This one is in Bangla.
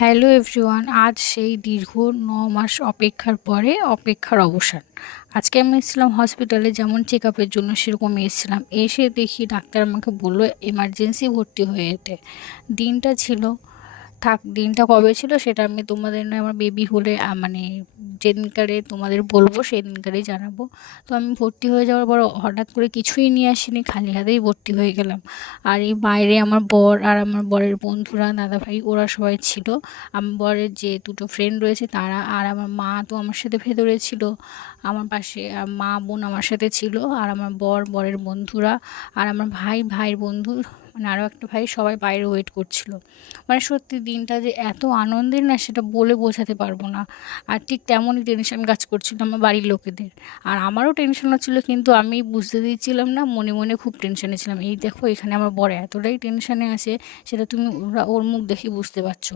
হ্যালো এভরিওয়ান, আজ সেই দীর্ঘ ৯ মাস অপেক্ষার পরে অপেক্ষার অবসান। আজকে আমি এসেছিলাম হসপিটালে, যেমন চেক আপের জন্য সেরকম এসেছিলাম। এসে দেখি ডাক্তার আমাকে বললো এমার্জেন্সি ভর্তি হয়ে যেতে। দিনটা ছিল, দিনটা কবে ছিল সেটা আমি তোমাদের নয়, আমার বেবি হলে মানে যেদিনকারে তোমাদের বলবো সেই দিনকারেই জানাবো। তো আমি ভর্তি হয়ে যাওয়ার পর হঠাৎ করে কিছুই নিয়ে আসিনি, খালি হাতেই ভর্তি হয়ে গেলাম। আর এই বাইরে আমার বর আর আমার বরের বন্ধুরা, দাদাভাই, ওরা সবাই ছিল। আমার বরের যে দুটো ফ্রেন্ড রয়েছে তারা, আর আমার মা তো আমার সাথে ভেতরে ছিল আমার পাশে, আর মা বোন আমার সাথে ছিল, আর আমার বরের বন্ধুরা, আর আমার ভাইয়ের বন্ধু, মানে আরও একটা ভাই, সবাই বাইরে ওয়েট করছিল। মানে সত্যি দিনটা যে এত আনন্দের না, সেটা বলে বোঝাতে পারবো না। আর ঠিক তেমনই টেনশন কাজ করছিল আমার বাড়ির লোকেদের, আর আমারও টেনশন হচ্ছিল, কিন্তু আমি বুঝতে দিচ্ছিলাম না, মনে মনে খুব টেনশনে ছিলাম। এই দেখো এখানে আমার বর এতটাই টেনশনে আছে, সেটা তুমি ওর মুখ দেখে বুঝতে পারছো।